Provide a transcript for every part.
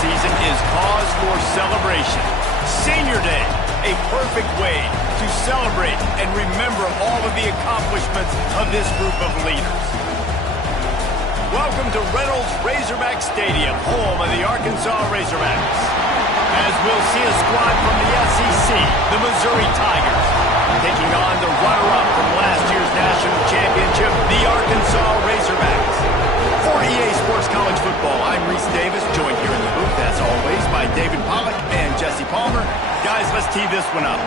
season is cause for celebration. Senior Day, a perfect way to celebrate and remember all of the accomplishments of this group of leaders. Welcome to Reynolds Razorback Stadium, home of the Arkansas Razorbacks. As we'll see a squad from the SEC, the Missouri Tigers, taking on the runner-up from last year's national championship, the Arkansas Razorbacks. For EA Sports College Football, I'm Reese Davis, joined here in the booth, as always, by David Pollack and Jesse Palmer. Guys, let's tee this one up.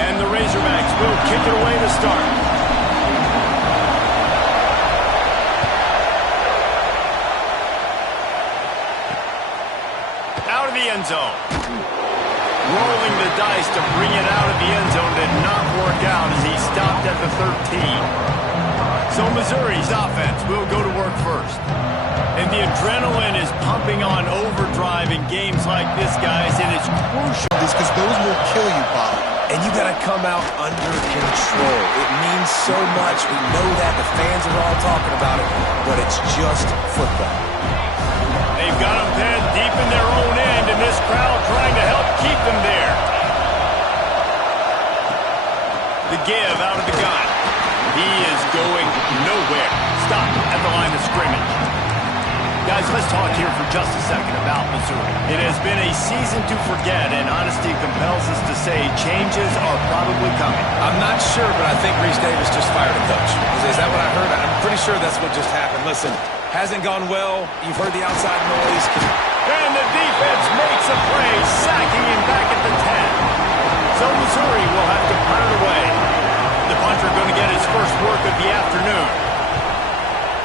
And the Razorbacks will kick it away to start. Out of the end zone. Rolling the dice to bring it out of the end zone did not work out as he stopped at the 13. So Missouri's offense will go to work first. And the adrenaline is pumping on overdrive in games like this, guys, and it's crucial. Because those will kill you, Bob. And you got to come out under control. It means so much. We know that. The fans are all talking about it, but it's just football. They've got them pinned deep in their own end, and this crowd trying to help keep them there. The give out of the gun. He is going nowhere. Stop at the line of scrimmage. Guys, let's talk here for just a second about Missouri. It has been a season to forget, and honesty compels us to say changes are probably coming. I'm not sure, but I think Reese Davis just fired a coach. Is that what I heard? I'm pretty sure that's what just happened. Listen, hasn't gone well. You've heard the outside noise. And the defense makes a play, sacking him back at the 10. So Missouri will have to punt it away. The punter going to get his first work of the afternoon.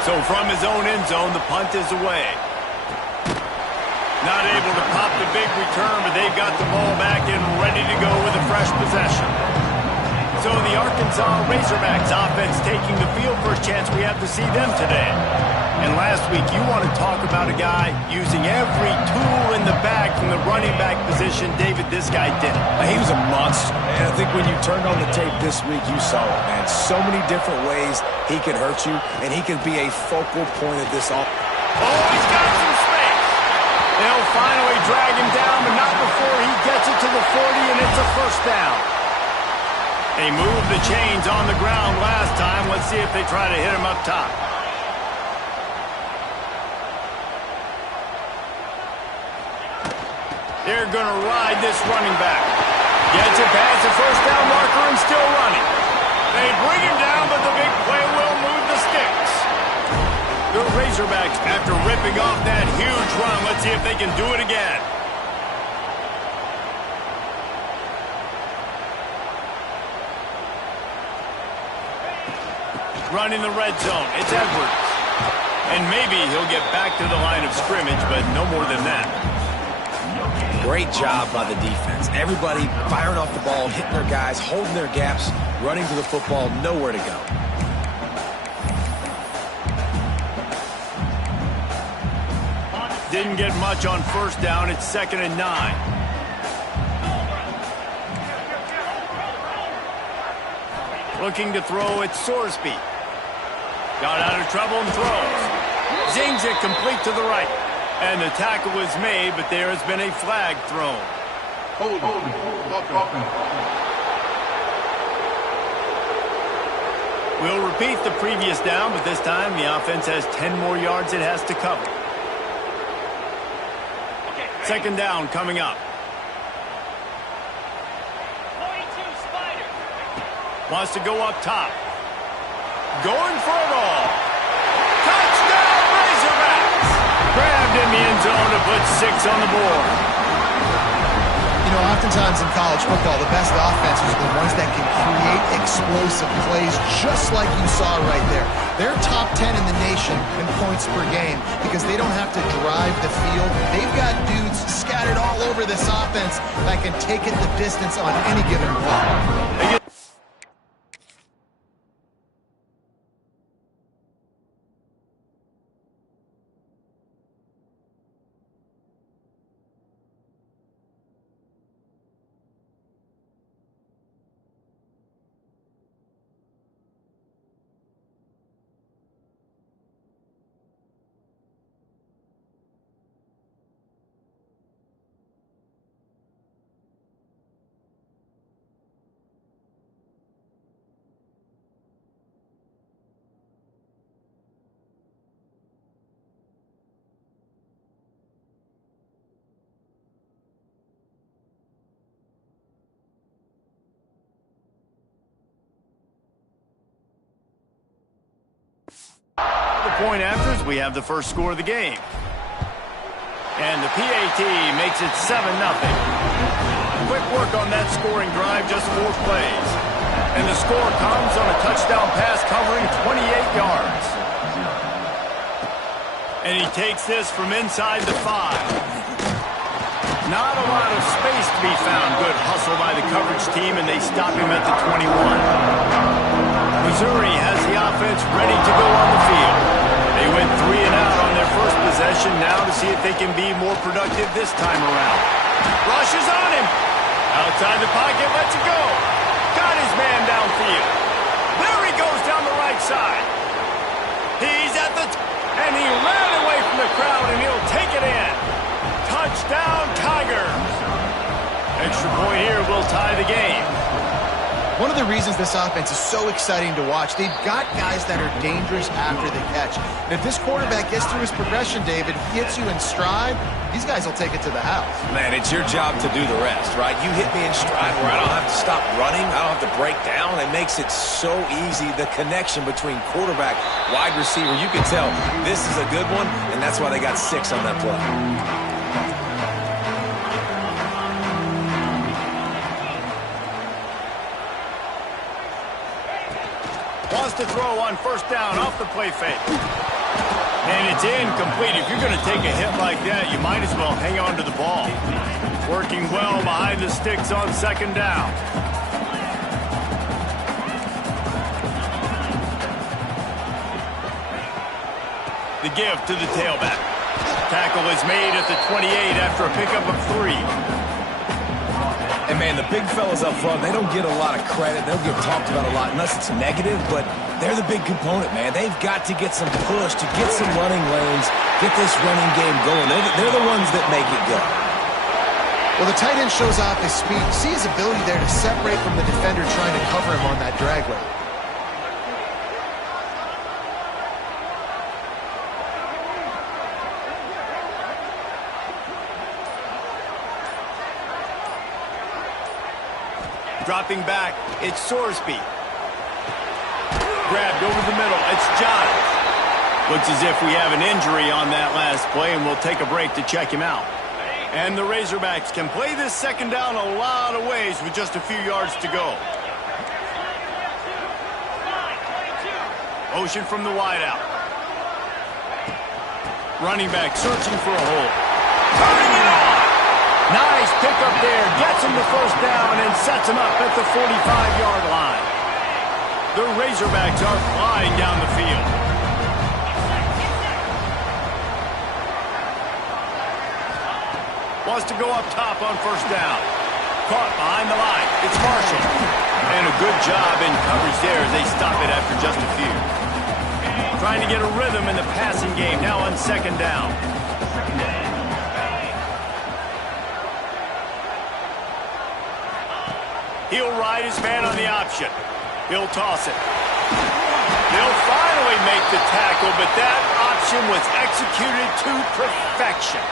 So from his own end zone, the punt is away. Not able to pop the big return, but they've got the ball back and ready to go with a fresh possession. So the Arkansas Razorbacks offense taking the field. First chance we have to see them today. And last week, you want to talk about a guy using every tool in the bag from the running back position. David, this guy did it. He was a monster. And I think when you turned on the tape this week, you saw it, man. So many different ways he can hurt you, and he can be a focal point of this offense. Oh, he's got some space. They'll finally drag him down, but not before he gets it to the 40, and it's a first down. They moved the chains on the ground last time. Let's see if they try to hit him up top. They're going to ride this running back. Gets it past the first down marker and still running. They bring him down, but the big play will move the sticks. The Razorbacks, after ripping off that huge run, let's see if they can do it again. Running the red zone. It's Edwards. And maybe he'll get back to the line of scrimmage, but no more than that. Great job by the defense. Everybody firing off the ball, hitting their guys, holding their gaps, running to the football, nowhere to go. Didn't get much on first down. It's 2nd and 9. Looking to throw at Sorsby. Got out of trouble and throws. Zings it complete to the right. And the tackle was made, but there has been a flag thrown. We'll repeat the previous down, but this time the offense has 10 more yards it has to cover. 2nd down coming up. Wants to go up top. Going for it all. Touchdown, Razorbacks! Grabbed in the end zone to put 6 on the board. You know, oftentimes in college football, the best offenses are the ones that can create explosive plays, just like you saw right there. They're top 10 in the nation in points per game because they don't have to drive the field. They've got dudes scattered all over this offense that can take it the distance on any given play. point afters, we have the first score of the game. And the PAT makes it 7-0. Quick work on that scoring drive, just 4 plays. And the score comes on a touchdown pass covering 28 yards. And he takes this from inside the 5. Not a lot of space to be found. Good hustle by the coverage team, and they stop him at the 21. Missouri has the offense ready to go on the field. They went 3 and out on their first possession, now to see if they can be more productive this time around. Rush is on him. Outside the pocket, lets it go. Got his man downfield. There he goes down the right side. He's at the and he ran away from the crowd, and he'll take it in. Touchdown, Tigers. Extra point here will tie the game. One of the reasons this offense is so exciting to watch, they've got guys that are dangerous after the catch. And if this quarterback gets through his progression, David, gets you in stride, these guys will take it to the house. Man, it's your job to do the rest, right? You hit me in stride where I don't have to stop running. I don't have to break down. It makes it so easy. The connection between quarterback, wide receiver, you can tell this is a good one, and that's why they got 6 on that play. Wants to throw on first down off the play fake. And it's incomplete. If you're going to take a hit like that, you might as well hang on to the ball. Working well behind the sticks on second down. The give to the tailback. Tackle is made at the 28 after a pickup of 3. And, man, the big fellas up front, they don't get a lot of credit. They don't get talked about a lot unless it's negative, but they're the big component, man. They've got to get some push, to get some running lanes, get this running game going. They're the ones that make it go. Well, the tight end shows off his speed. See his ability there to separate from the defender trying to cover him on that drag route. Dropping back, it's Sorsby. Grabbed over the middle, it's Giles. Looks as if we have an injury on that last play, and we'll take a break to check him out. And the Razorbacks can play this second down a lot of ways with just a few yards to go. Motion from the wideout. Running back searching for a hole. Turning it on! Nice pickup there, gets him the first down and sets him up at the 45-yard line. The Razorbacks are flying down the field. Wants to go up top on first down. Caught behind the line, it's Marshall. And a good job in coverage there as they stop it after just a few. Trying to get a rhythm in the passing game now on second down. He'll ride his man on the option. He'll toss it. They'll finally make the tackle, but that option was executed to perfection.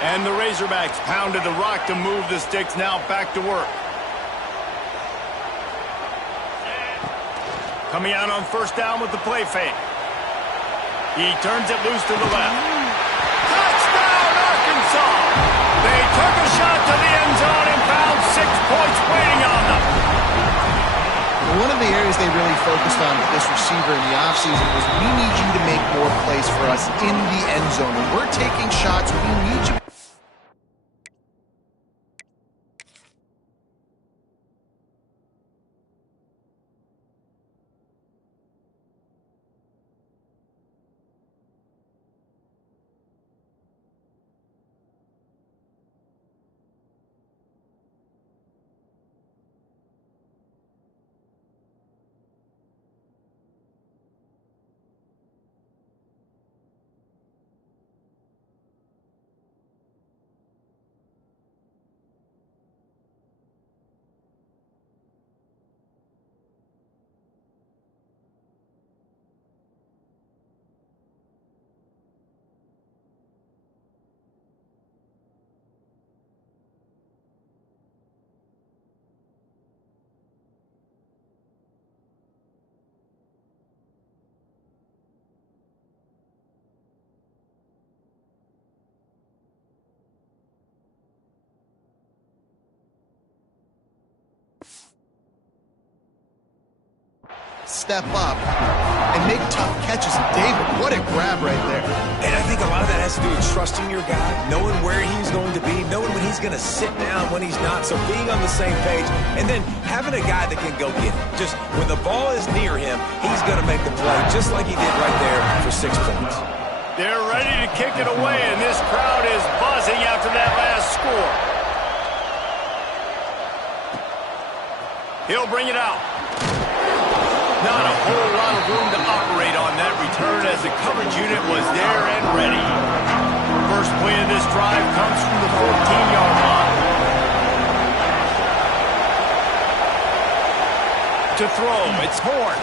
And the Razorbacks pounded the rock to move the sticks, now back to work. Coming out on first down with the play fake. He turns it loose to the left. Touchdown, Arkansas! They took a shot to the end zone and found 6 points waiting on them. One of the areas they really focused on with this receiver in the offseason was we need you to make more plays for us in the end zone. When we're taking shots, we need you. step up and make tough catches. David, what a grab right there. And I think a lot of that has to do with trusting your guy, knowing where he's going to be, knowing when he's going to sit down, when he's not. So being on the same page, and then having a guy that can go get it. Just when the ball is near him, he's going to make the play, just like he did right there for 6 points. They're ready to kick it away, and this crowd is buzzing after that last score. He'll bring it out. Not a whole lot of room to operate on that return as the coverage unit was there and ready. First play of this drive comes from the 14-yard line. To throw, it's Horn.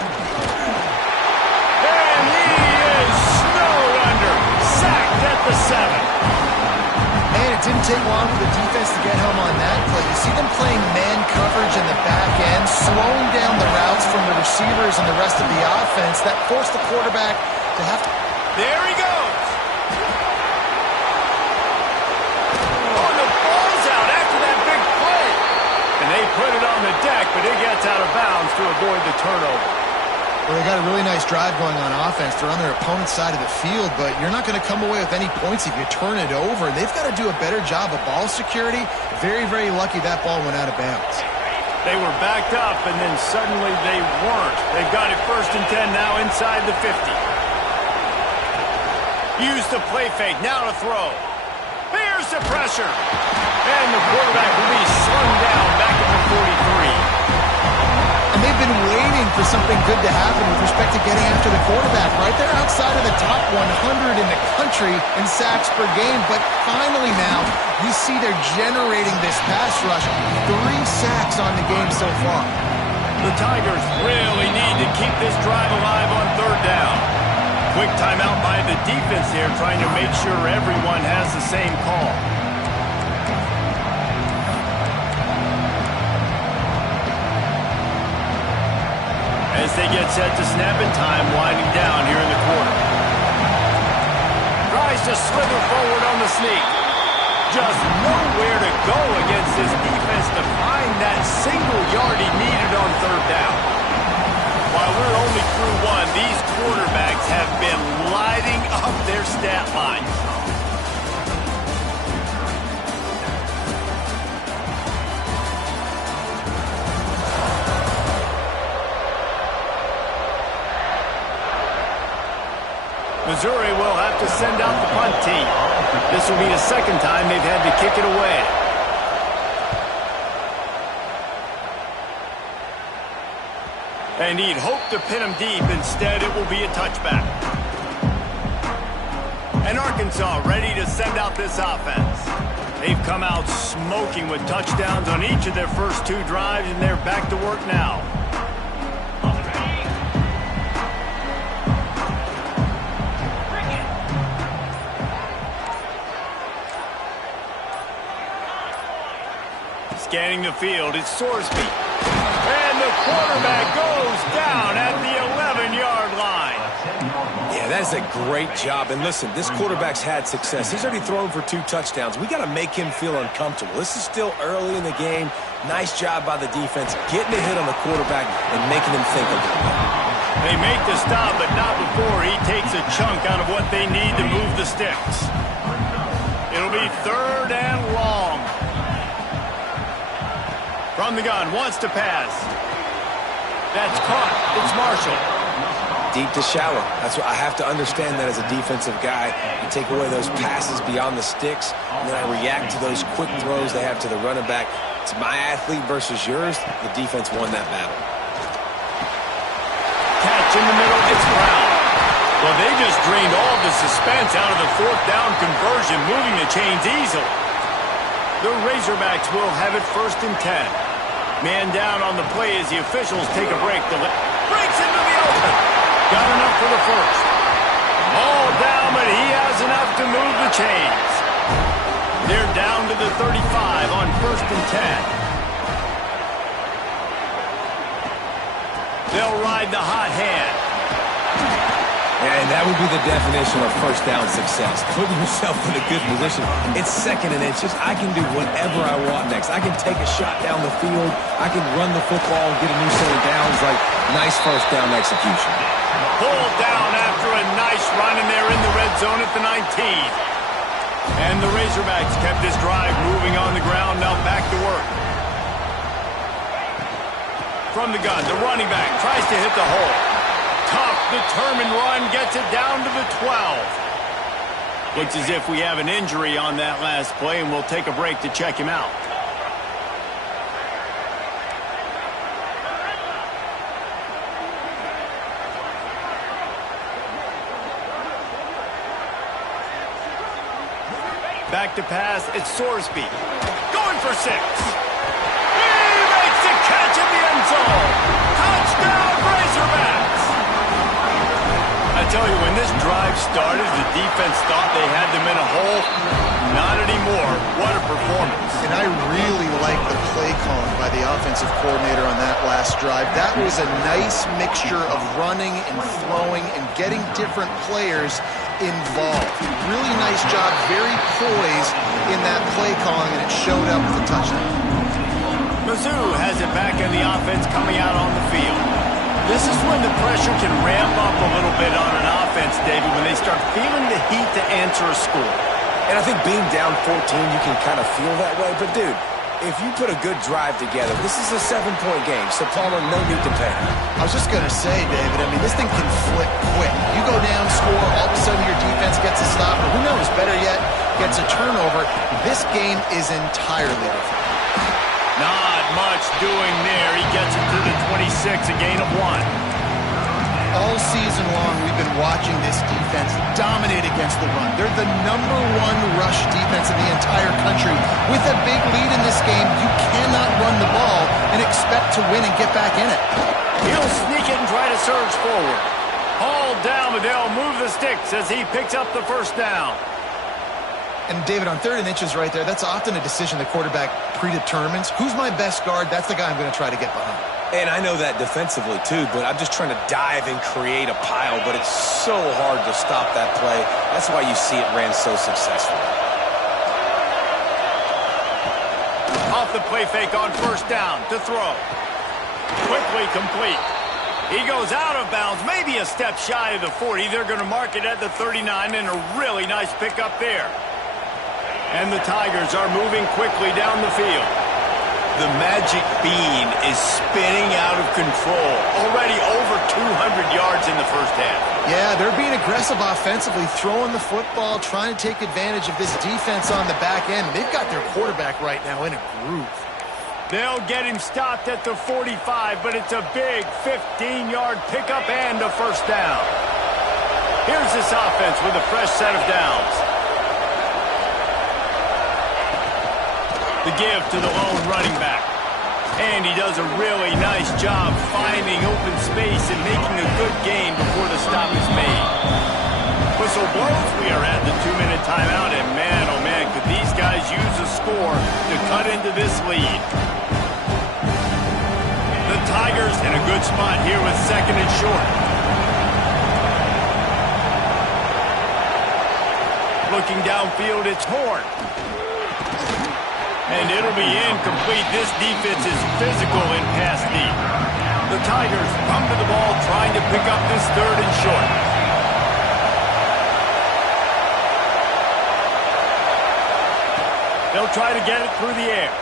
And he is snowed under. Sacked at the 7. Man, it didn't take long for the defense to get home on that play. You see them playing man coverage in the back end, slowing down the routes from the receivers and the rest of the offense. That forced the quarterback to have to... There he goes. Oh, the ball's out after that big play. And they put it on the deck, but it gets out of bounds to avoid the turnover. Well, they got a really nice drive going on offense. They're on their opponent's side of the field, but you're not going to come away with any points if you turn it over. They've got to do a better job of ball security. Very, very lucky that ball went out of bounds. They were backed up, and then suddenly they weren't. They've got it 1st and 10 now inside the 50. Use the play fake, now to throw. Here's the pressure. And the quarterback will be slung down back at the 43. And they've been waiting for something good to happen with respect to getting after the quarterback. Right there outside of the top 100 in the country in sacks per game. But finally now, you see they're generating this pass rush. 3 sacks on the game so far. The Tigers really need to keep this drive alive on 3rd down. Quick timeout by the defense here, trying to make sure everyone has the same call. As they get set to snap in time, winding down here in the quarter. Tries to slither forward on the sneak. Just nowhere to go against this defense to find that single yard he needed on 3rd down. While we're only through 1, these quarterbacks have been lighting up their stat lines. Missouri will have to send out the punt team. This will be the 2nd time they've had to kick it away. And he'd hoped to pin him deep. Instead, it will be a touchback. And Arkansas ready to send out this offense. They've come out smoking with touchdowns on each of their first 2 drives, and they're back to work now. Scanning the field, it's Sorsby. And the quarterback goes down at the 11-yard line. Yeah, that's a great job. And listen, this quarterback's had success. He's already thrown for 2 touchdowns. We got to make him feel uncomfortable. This is still early in the game. Nice job by the defense, getting a hit on the quarterback and making him think a little bit. They make the stop, but not before he takes a chunk out of what they need to move the sticks. It'll be 3rd and long. From the gun, wants to pass. That's caught. It's Marshall. Deep to shallow. That's what I have to understand that as a defensive guy. I take away those passes beyond the sticks, and then I react to those quick throws they have to the running back. It's my athlete versus yours. The defense won that battle. Catch in the middle. It's Brown. Well, they just drained all the suspense out of the 4th down conversion, moving the chains easily. The Razorbacks will have it 1st and 10. Man down on the play as the officials take a break. Breaks into the open. Got enough for the 1st. All down, but he has enough to move the chains. They're down to the 35 on 1st and 10. They'll ride the hot hand. And that would be the definition of first down success. Putting yourself in a good position. It's 2nd and inches. I can do whatever I want next. I can take a shot down the field. I can run the football and get a new set of downs. Like, nice first down execution. Pulled down after a nice run, and they're in the red zone at the 19. And the Razorbacks kept this drive moving on the ground. Now back to work. From the gun, the running back tries to hit the hole. Tough, determined run, gets it down to the 12. Looks as if we have an injury on that last play, and we'll take a break to check him out. Back to pass, it's Sorsby. Going for 6. He makes the catch in the end zone. Touchdown, Razorbacks! I tell you, when this drive started, the defense thought they had them in a hole. Not anymore. What a performance. And I really like the play calling by the offensive coordinator on that last drive. That was a nice mixture of running and throwing and getting different players involved. Really nice job, very poised in that play calling, and it showed up with a touchdown. Mizzou has it back in the offense coming out on the field. This is when the pressure can ramp up a little bit on an offense, David, when they start feeling the heat to answer a score. And I think being down 14, you can kind of feel that way. But, dude, if you put a good drive together, this is a 7-point game, so Palmer, no need to panic. I was just going to say, David, I mean, this thing can flip quick. You go down, score, all of a sudden your defense gets a stop, or who knows, better yet, gets a turnover. This game is entirely different. Not much doing there. He gets it to the 26, a gain of 1. All season long, we've been watching this defense dominate against the run. They're the #1 rush defense in the entire country. With a big lead in this game, you cannot run the ball and expect to win and get back in it. He'll sneak it and try to surge forward. Hauled down, but they'll move the sticks as he picks up the first down. And, David, on 3rd and inches right there, that's often a decision the quarterback predetermines. Who's my best guard? That's the guy I'm going to try to get behind. And I know that defensively, too, but I'm just trying to dive and create a pile, but it's so hard to stop that play. That's why you see it ran so successfully. Off the play fake on first down to throw. Quickly complete. He goes out of bounds, maybe a step shy of the 40. They're going to mark it at the 39, and a really nice pickup there. And the Tigers are moving quickly down the field. The magic bean is spinning out of control. Already over 200 yards in the first half. Yeah, they're being aggressive offensively, throwing the football, trying to take advantage of this defense on the back end. They've got their quarterback right now in a groove. They'll get him stopped at the 45, but it's a big 15-yard pickup and a first down. Here's this offense with a fresh set of downs. The give to the lone running back. And he does a really nice job finding open space and making a good gain before the stop is made. Whistle blows. We are at the 2-minute timeout, and man, oh man, could these guys use a score to cut into this lead. The Tigers in a good spot here with 2nd and short. Looking downfield, it's Horn. And it'll be incomplete. This defense is physical in pass deep. The Tigers come to the ball trying to pick up this 3rd and short. They'll try to get it through the air.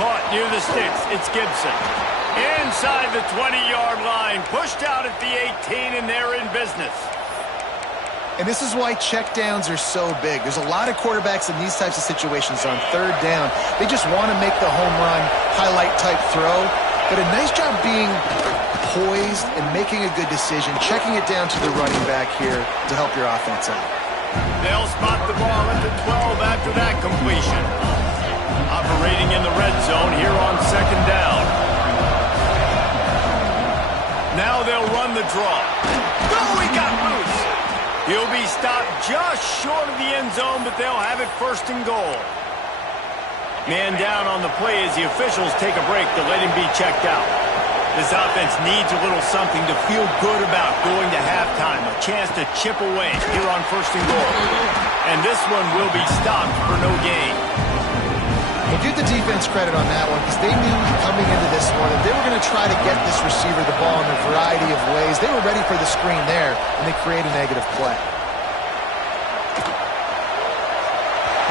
Caught near the sticks. It's Gibson. Inside the 20-yard line. Pushed out at the 18, and they're in business. And this is why checkdowns are so big. There's a lot of quarterbacks in these types of situations on 3rd down. They just want to make the home run, highlight-type throw. But a nice job being poised and making a good decision, checking it down to the running back here to help your offense out. They'll spot the ball at the 12 after that completion. Operating in the red zone here on 2nd down. Now they'll run the draw. Oh, he got loose. He'll be stopped just short of the end zone, but they'll have it 1st and goal. Man down on the play as the officials take a break to let him be checked out. This offense needs a little something to feel good about going to halftime. A chance to chip away here on 1st and goal. And this one will be stopped for no gain. Well, give the defense credit on that one because they knew coming into this one that they were going to try to get this receiver the ball in a variety of ways. They were ready for the screen there, and they create a negative play.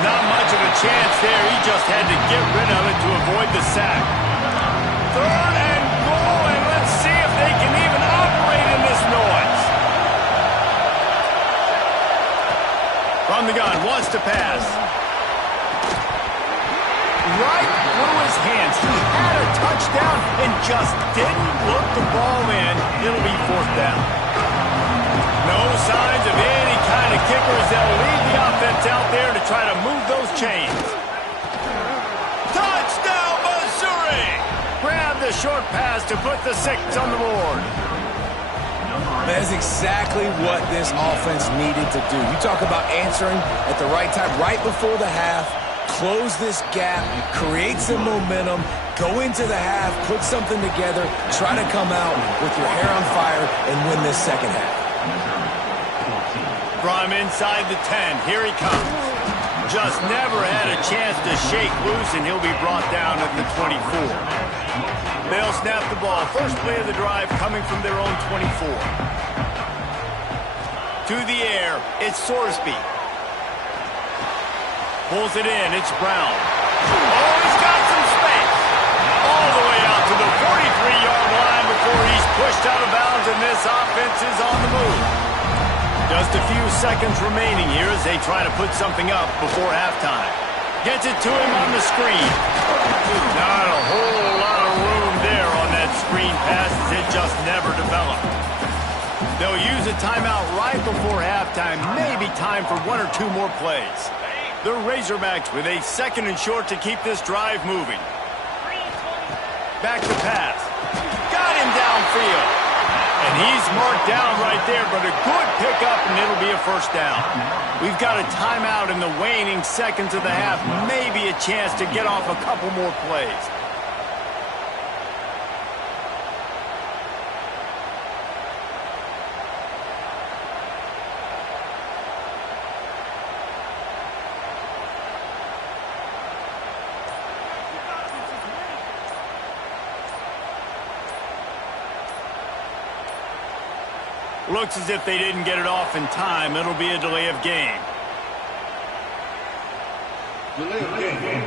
Not much of a chance there. He just had to get rid of it to avoid the sack. 3rd and goal, and let's see if they can even operate in this noise. From the gun, wants to pass. Right through his hands. He had a touchdown and just didn't look the ball in. It'll be 4th down. No signs of any kind of kickers. They'll leave the offense out there to try to move those chains. Touchdown, Missouri! Grab the short pass to put the 6 on the board. That's exactly what this offense needed to do. You talk about answering at the right time, right before the half, close this gap, create some momentum, go into the half, put something together, try to come out with your hair on fire and win this second half. From inside the 10, here he comes. Just never had a chance to shake loose, and he'll be brought down at the 24. They'll snap the ball. First play of the drive coming from their own 24. To the air, it's Sorsby. Pulls it in, it's Brown. Oh, he's got some space. All the way out to the 43-yard line before he's pushed out of bounds, and this offense is on the move. Just a few seconds remaining here as they try to put something up before halftime. Gets it to him on the screen. Not a whole lot of room there on that screen pass as it just never developed. They'll use a timeout right before halftime. Maybe time for 1 or 2 more plays. The Razorbacks with a 2nd and short to keep this drive moving. Back to pass. Got him downfield. And he's marked down right there, but a good pickup, and it'll be a 1st down. We've got a timeout in the waning seconds of the half. Maybe a chance to get off a couple more plays. Looks as if they didn't get it off in time. It'll be a delay of game. Delay of game.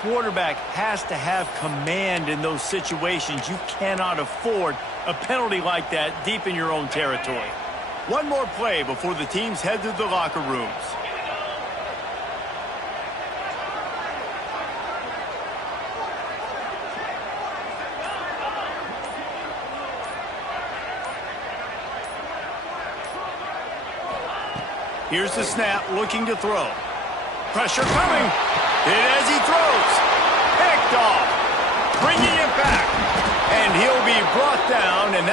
Quarterback has to have command in those situations. You cannot afford a penalty like that deep in your own territory. One more play before the teams head to the locker rooms. Here's the snap, looking to throw. Pressure coming. Hit as he throws. Picked off. Bringing it back. And he'll be brought down. And